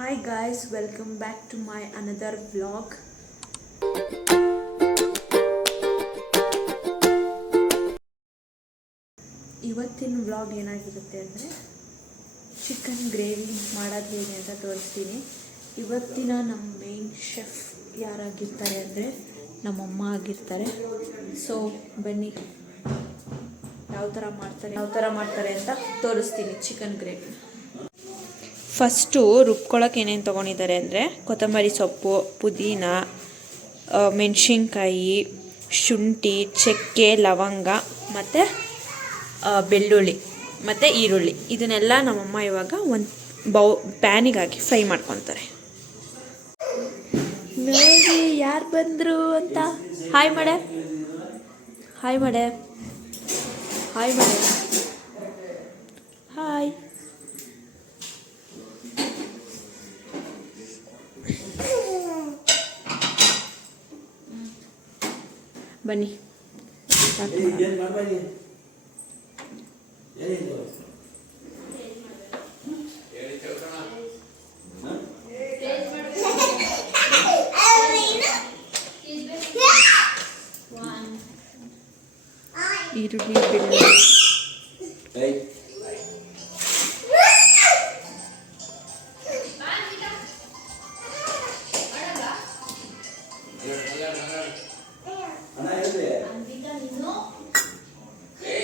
Hi guys, welcome back to my another vlog. ಇವತ್ತಿನ vlog ಏನಾಗಿರುತ್ತೆ ಅಂದರೆ ಚಿಕನ್ ಗ್ರೇವಿ ಮಾಡೋದು ಹೇಗೆ ಅಂತ ತೋರಿಸ್ತೀನಿ. ಇವತ್ತಿನ ನಮ್ಮ ಮೇನ್ ಶೆಫ್ ಯಾರಾಗಿರ್ತಾರೆ ಅಂದರೆ ನಮ್ಮಮ್ಮ ಆಗಿರ್ತಾರೆ. ಸೊ ಬನ್ನಿ ಯಾವ ಥರ ಮಾಡ್ತಾರೆ ಅಂತ ತೋರಿಸ್ತೀನಿ ಚಿಕನ್ ಗ್ರೇವಿ. ಫಸ್ಟು ರುಬ್ಕೊಳ್ಳೋಕೆ ಏನೇನು ತೊಗೊಂಡಿದ್ದಾರೆ ಅಂದರೆ ಕೊತ್ತಂಬರಿ ಸೊಪ್ಪು, ಪುದೀನ, ಮೆಣಸಿನ್ಕಾಯಿ, ಶುಂಠಿ, ಚಕ್ಕೆ, ಲವಂಗ ಮತ್ತು ಬೆಳ್ಳುಳ್ಳಿ ಮತ್ತು ಈರುಳ್ಳಿ. ಇದನ್ನೆಲ್ಲ ನಮ್ಮಮ್ಮ ಇವಾಗ ಒಂದು ಪ್ಯಾನಿಗೆ ಹಾಕಿ ಫ್ರೈ ಮಾಡ್ಕೊತಾರೆ. ನೋಡಿ ಯಾರು ಬಂದರು ಅಂತ. ಹಾಯ್ ಮಾಡೆ, ಹಾಯ್ ಮಾಡೆ, ಹಾಯ್ ಮಾಡೆ, ಹಾಯ್. ಬನ್ನಿ ಈರುಳ್ಳಿ, ಬೆಳ್ಳುಳ್ಳಿ,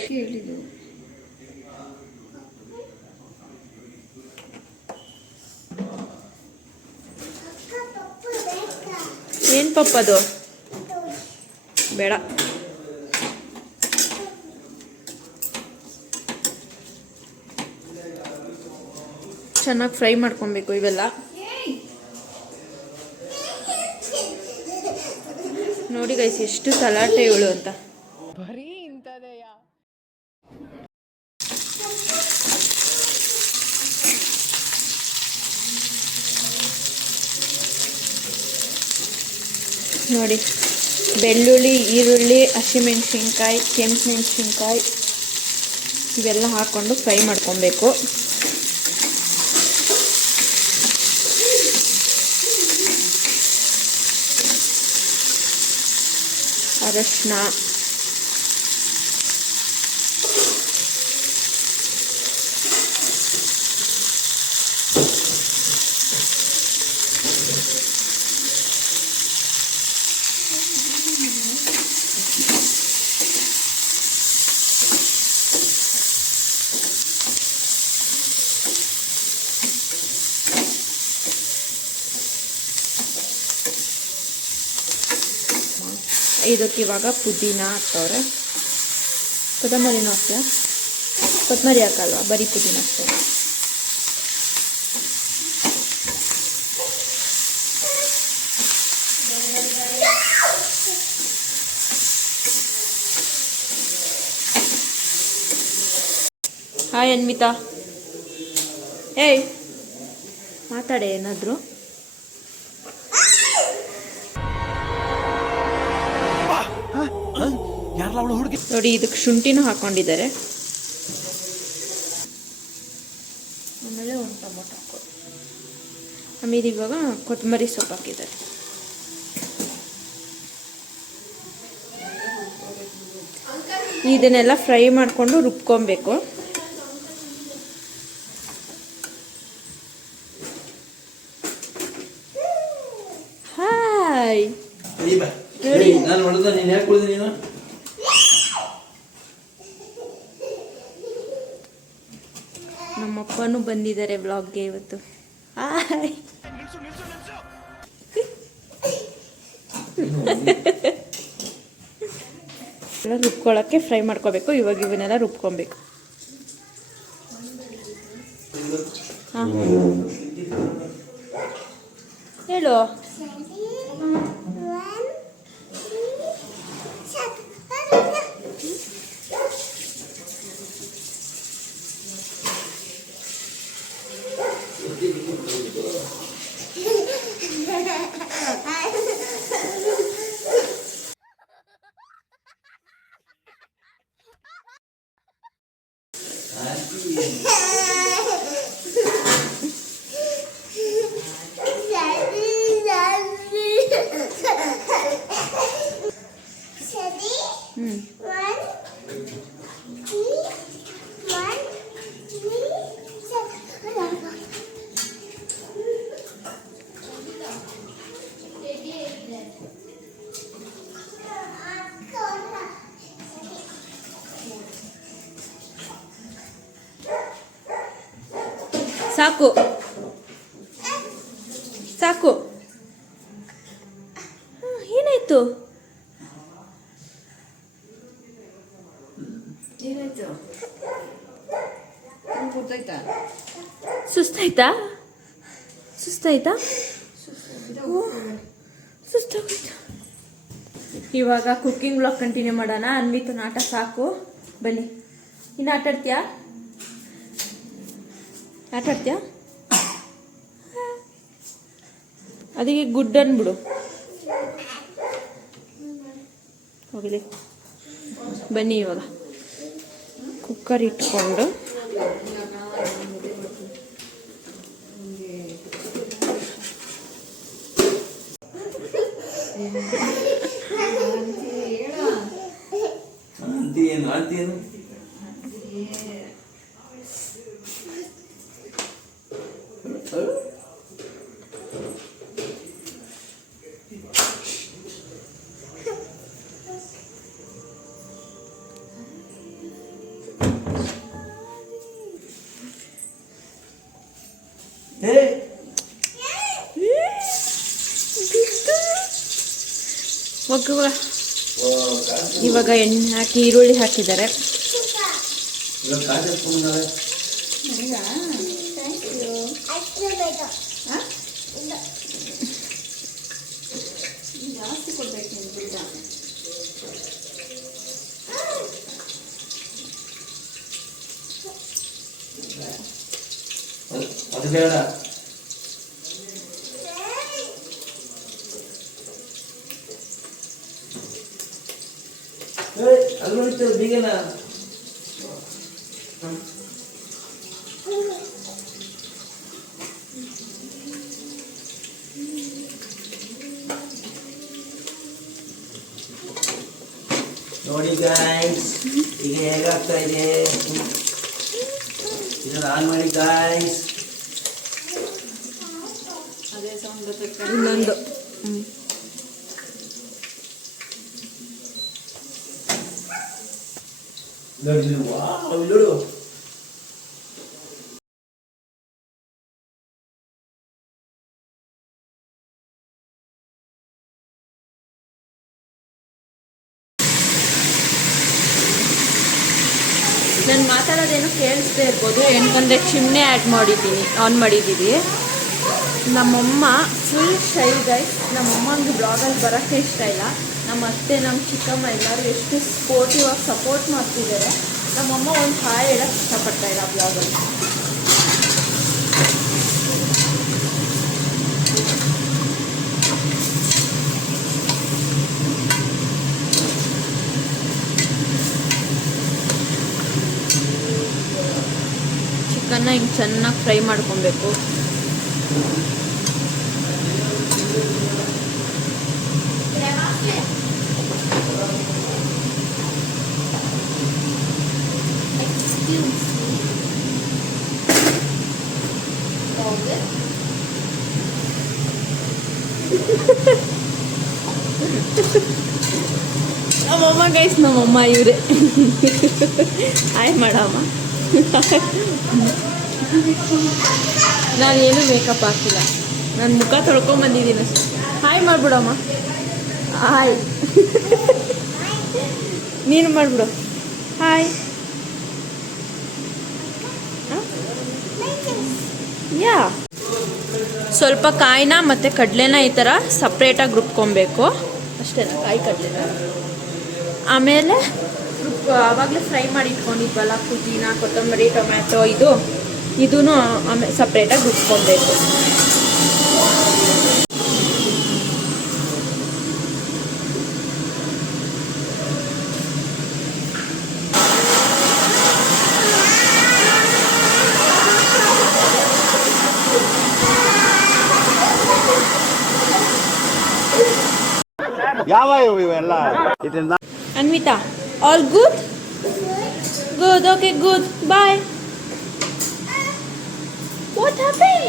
ಕೇಳಿದ್ದು ಏನು ಪಪ್ಪದು ಬೇಡ. ಚೆನ್ನಾಗಿ ಫ್ರೈ ಮಾಡ್ಕೊಬೇಕು ಇವೆಲ್ಲ. ನೋಡಿ ಗೈಸ್ ಎಷ್ಟು ಸಲಾಟೆ ಇವಳು ಅಂತ. ನೋಡಿ ಬೆಳ್ಳುಳ್ಳಿ, ಈರುಳ್ಳಿ, ಹಸಿಮೆಣಸಿನ್ಕಾಯಿ, ಕೆಂಪು ಮೆಣಸಿನ್ಕಾಯಿ ಇವೆಲ್ಲ ಹಾಕ್ಕೊಂಡು ಫ್ರೈ ಮಾಡ್ಕೊಬೇಕು. ಅರಶಿನ, ಇದಕ್ಕೆ ಇವಾಗ ಪುದೀನ ಹಾಕ್ತವ್ರೆ. ಕೊತ್ತಂಬರಿನೂ ಹಾಕ್ತೀಯ? ಕೊತ್ತಂಬರಿ ಹಾಕಲ್ವಾ, ಬರೀ ಪುದೀನ ಹಾಕ್ತಾರೆ. ಹಾಯ್ ಅನ್ವಿತಾ, ಏಯ್ ಮಾತಾಡೆ ಏನಾದರೂ. ನೋಡಿ ಇದಕ್ಕೆ ಶುಂಠಿನೂ ಹಾಕೊಂಡಿದ್ದಾರೆ. ಆಮೇಲೆ ಒಂದು ಟೊಮೊಟೊ ಹಾಕೋದು. ಆಮೇಲೆ ಇವಾಗ ಕೊತ್ತಂಬರಿ ಸೊಪ್ಪು ಹಾಕಿದ್ದಾರೆ. ಇದನ್ನೆಲ್ಲ ಫ್ರೈ ಮಾಡಿಕೊಂಡು ರುಬ್ಕೊಬೇಕು. ಹಾಯ್ ನೋಡಿ ನಮ್ಮಪ್ಪನೂ ಬಂದಿದ್ದಾರೆ ವ್ಲಾಗ್ಗೆ ಇವತ್ತು. ಹಾಯ್ ಎಲ್ಲ ರುಬ್ಕೊಳ್ಳೋಕ್ಕೆ ಫ್ರೈ ಮಾಡ್ಕೋಬೇಕು. ಇವಾಗ ಇವನ್ನೆಲ್ಲ ರುಬ್ಕೊಬೇಕು. ಹಾಂ ಹೇಳು. ಸಾಕು ಸಾಕು. ಏನಾಯ್ತು? ಸುಸ್ತಾಯ್ತಾ? ಸುಸ್ತಾಯ್ತಾ? ಸುಸ್ತಾಗೋಯ್ತು. ಇವಾಗ ಕುಕ್ಕಿಂಗ್ ಬ್ಲಾಗ್ ಕಂಟಿನ್ಯೂ ಮಾಡೋಣ. ಅನ್ವಿತನ ಆಟ ಸಾಕು, ಬನ್ನಿ. ಇನ್ನು ಆಟಾಡ್ತೀಯಾ? ಆಟಾಡ್ತೀಯಾ? ಅದಕ್ಕೆ ಗುಡ್ ಅನ್ಬಿಡು. ಹೋಗಲಿ, ಬನ್ನಿ. ಇವಾಗ ಕುಕ್ಕರ್ ಇಟ್ಕೊಂಡು ಇವಾಗ ಎಣ್ಣೆ ಹಾಕಿ ಈರುಳ್ಳಿ ಹಾಕಿದ್ದಾರೆ. ಅದು ಬೇಡ. ಅದು ನೋಡ್ತೀವಿ ಬೀಗನ. ನೋಡಿ ಗಾಯ್ಸ್, ಈಗ ಹೇಗಾಗ್ತಾ ಇದೆ ಇದನ್ನ ಆನ್ ಮಾಡಿ ಗಾಯ್ಸ್. ಇನ್ನೊಂದು ನೋಡು. ನಾನು ಮಾತಾಡೋದೇನು ಕೇಳಿಸ್ದೇ ಇರ್ಬೋದು, ಏನಕ್ಕಂದರೆ ಚಿಮ್ನೆ ಆನ್ ಮಾಡಿದ್ದೀವಿ. ನಮ್ಮಮ್ಮ ಫುಲ್ ಶೈ ಗೈಸ್. ನಮ್ಮಮ್ಮಂಗೆ ಬ್ಲಾಗಲ್ಲಿ ಬರೋಕ್ಕೆ ಇಷ್ಟ ಇಲ್ಲ. ನಮ್ಮ ಅತ್ತೆ, ನಮ್ಮ ಚಿಕ್ಕಮ್ಮ ಎಲ್ಲರೂ ಎಷ್ಟು ಸ್ಪೋರ್ಟಿವ್ ಆಗಿ ಸಪೋರ್ಟ್ ಮಾಡ್ತಿದ್ದಾರೆ. ನಮ್ಮಮ್ಮ ಒಂದು ಹಾಯ್ ಹೇಳೋಕ್ಕೆ ಇಷ್ಟಪಡ್ತಾ ಇಲ್ಲ ಬ್ಲಾಗಲ್ಲಿ. ಚಿಕನ್ನ ಹಿಂಗೆ ಚೆನ್ನಾಗಿ ಫ್ರೈ ಮಾಡ್ಕೊಬೇಕು. ನಮ್ಮಮ್ಮ ಗೈಸ್, ನಮ್ಮಮ್ಮ ಇವರೇ. ಹಾಯ್ ಮಾಡಮ್ಮ. ನಾನೇನು ಮೇಕಪ್ ಹಾಕಿಲ್ಲ, ನಾನು ಮುಖ ತೊಳ್ಕೊಂಬಂದಿದ್ದೀನಿ ಅಷ್ಟೇ. ಹಾಯ್ ಮಾಡಿಬಿಡಮ್ಮ. ಹಾಯ್. ನೀನು ಮಾಡಿಬಿಡು ಹಾಯ್. ಯಾ ಸ್ವಲ್ಪ ಕಾಯಿನ ಮತ್ತು ಕಡಲೆನ ಈ ಥರ ಸಪ್ರೇಟಾಗಿ ರುಬ್ಕೊಬೇಕು ಅಷ್ಟೇನಾ, ಕಾಯಿ ಕಡಲೆನ. ಆಮೇಲೆ ಆವಾಗಲೇ ಫ್ರೈ ಮಾಡಿ ಇಟ್ಕೊಂಡಿದ್ವಲ್ಲ ಪುದೀನ, ಕೊತ್ತಂಬರಿ, ಟೊಮ್ಯಾಟೊ, ಇದೂ ಆಮೇಲೆ ಸಪ್ರೇಟಾಗಿ ರುಬ್ಕೊಬೇಕು. ಯಾವ ಇವೆಲ್ಲ ಇದನ್ನ Anvita, all good? Good, okay, good, bye. What happen?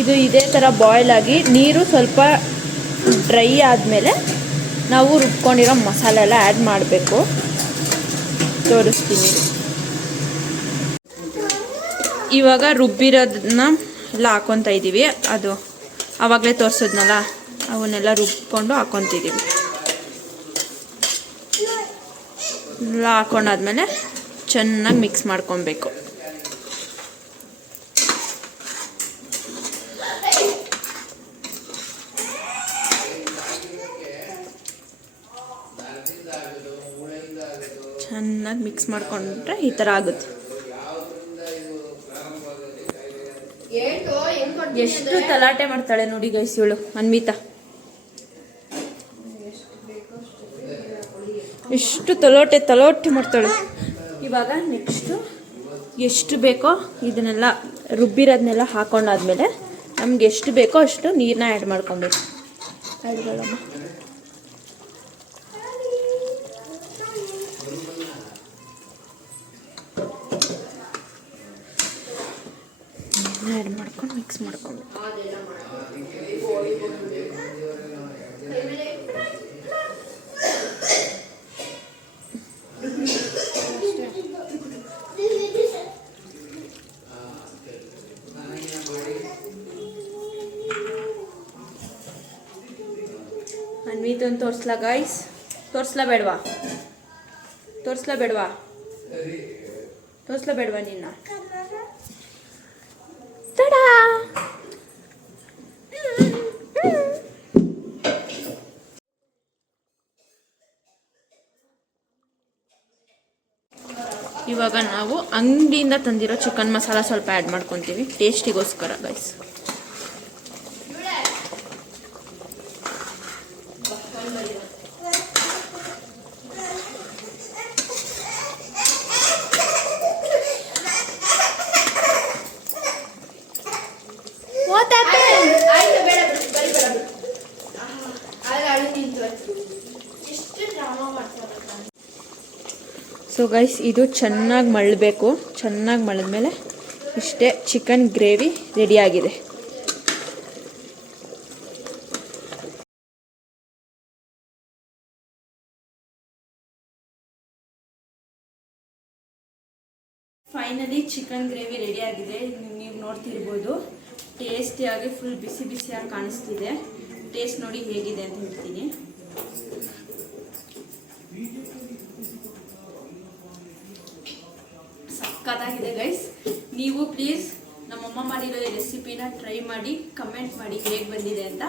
ಇದು ಇದೇ ಥರ ಬಾಯ್ಲ್ ಆಗಿ ನೀರು ಸ್ವಲ್ಪ ಡ್ರೈ ಆದಮೇಲೆ ನಾವು ರುಬ್ಕೊಂಡಿರೋ ಮಸಾಲೆ ಎಲ್ಲ ಆ್ಯಡ್ ಮಾಡಬೇಕು. ತೋರಿಸ್ತೀನಿ. ಇವಾಗ ರುಬ್ಬಿರೋದನ್ನ ಎಲ್ಲ ಹಾಕ್ಕೊತಾ ಇದ್ದೀವಿ. ಅದು ಆವಾಗಲೇ ತೋರಿಸಿದ್ನಲ್ಲ, ಅವನ್ನೆಲ್ಲ ರುಬ್ಕೊಂಡು ಹಾಕ್ಕೊತಿದ್ದೀವಿ. ಎಲ್ಲ ಹಾಕ್ಕೊಂಡಾದ್ಮೇಲೆ ಚೆನ್ನಾಗಿ ಮಿಕ್ಸ್ ಮಾಡ್ಕೊಬೇಕು. ಚೆನ್ನಾಗಿ ಮಿಕ್ಸ್ ಮಾಡ್ಕೊಂಡ್ರೆ ಈ ಥರ ಆಗುತ್ತೆ. ಎಷ್ಟು ತಲಾಟೆ ಮಾಡ್ತಾಳೆ ನೋಡಿ ಗೈಸ್ ಇವಳು ಅನ್ವಿತಾ. ಎಷ್ಟು ತಲೋಟೆ ಮಾಡ್ತಾಳೆ. ಇವಾಗ ನೆಕ್ಸ್ಟು ಎಷ್ಟು ಬೇಕೋ ಇದನ್ನೆಲ್ಲ ರುಬ್ಬಿರೋದನ್ನೆಲ್ಲ ಹಾಕೊಂಡಾದ್ಮೇಲೆ ನಮ್ಗೆ ಎಷ್ಟು ಬೇಕೋ ಅಷ್ಟು ನೀರನ್ನ ಆ್ಯಡ್ ಮಾಡ್ಕೊಬೇಕು. ಆ್ಯಡ್ ಮಾಡ್ಕೊಂಡು ಮಿಕ್ಸ್ ಮಾಡ್ಕೊಬೇಕು. ಅನ್ವಿತನ್ ತೋರಿಸ್ಲಾ ಗೈಸ್? ತೋರಿಸ್ಲಾ ಬೇಡವಾ ನಿನ್ನ? ತಡಾ ಇವಾಗ ನಾವು ಅಂಗಡಿಯಿಂದ ತಂದಿರೋ ಚಿಕನ್ ಮಸಾಲ ಸ್ವಲ್ಪ ಆ್ಯಡ್ ಮಾಡ್ಕೊತೀವಿ ಟೇಸ್ಟಿಗೋಸ್ಕರ ಗೈಸ್. ಸೊ ಗೈಸ್ ಇದು ಚೆನ್ನಾಗಿ ಮಳ್ಳಬೇಕು. ಚೆನ್ನಾಗಿ ಮಳ್ದ್ಮೇಲೆ ಇಷ್ಟೇ ಚಿಕನ್ ಗ್ರೇವಿ ರೆಡಿಯಾಗಿದೆ. ಫೈನಲಿ ಚಿಕನ್ ಗ್ರೇವಿ ರೆಡಿಯಾಗಿದೆ. ನೀವು ನೋಡ್ತಿರ್ಬೋದು ಟೇಸ್ಟಿಯಾಗಿ ಫುಲ್ ಬಿಸಿ ಬಿಸಿಯಾಗಿ ಕಾಣಿಸ್ತಿದೆ. ಟೇಸ್ಟ್ ನೋಡಿ ಹೇಗಿದೆ ಅಂತ ಹೇಳ್ತೀನಿ. ಸಕ್ಕತ್ತಾಗಿದೆ ಗೈಸ್. ನೀವು ಪ್ಲೀಸ್ ನಮ್ಮಮ್ಮ ಮಾಡಿರೋ ಈ ರೆಸಿಪಿನ ಟ್ರೈ ಮಾಡಿ ಕಮೆಂಟ್ ಮಾಡಿ ಹೇಗೆ ಬಂದಿದೆ ಅಂತ.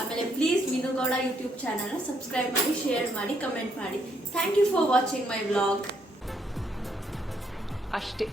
ಆಮೇಲೆ ಪ್ಲೀಸ್ ಮೀನು ಗೌಡ ಯೂಟ್ಯೂಬ್ ಚಾನಲ್ನ ಸಬ್ಸ್ಕ್ರೈಬ್ ಮಾಡಿ, ಶೇರ್ ಮಾಡಿ, ಕಮೆಂಟ್ ಮಾಡಿ. Thank you for watching my vlog. ಅಷ್ಟೇ.